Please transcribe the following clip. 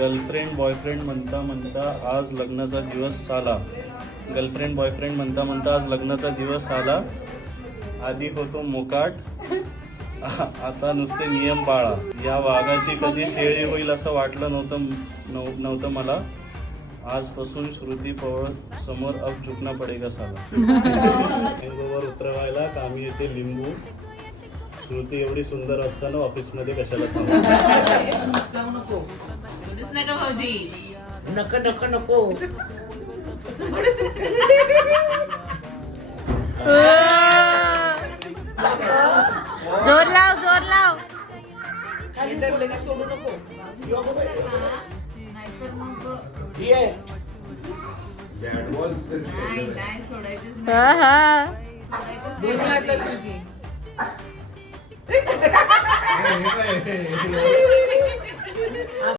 Girlfriend boyfriend म्हणता म्हणता आज लग्नाचा दिवस आला. गर्लफ्रेंड बॉयफ्रेंड म्हणता म्हणता आज लग्नाचा दिवस आला. आधी होतो मोकाट, आता नुसते नियम पाळा. या वाघाची कधी शेळी होईल असं वाटलं नव्हतं मला. आजपासून श्रुती पवार समोर अब झुकना पडेगा साला. लिंबूवर उतरवायला कामी येते लिंबू. श्रुती एवढी सुंदर असताना ऑफिस मध्ये कशाला थांबू. नको नको नको. जोर लाव जोर लाव. सोडू नको. हा हा.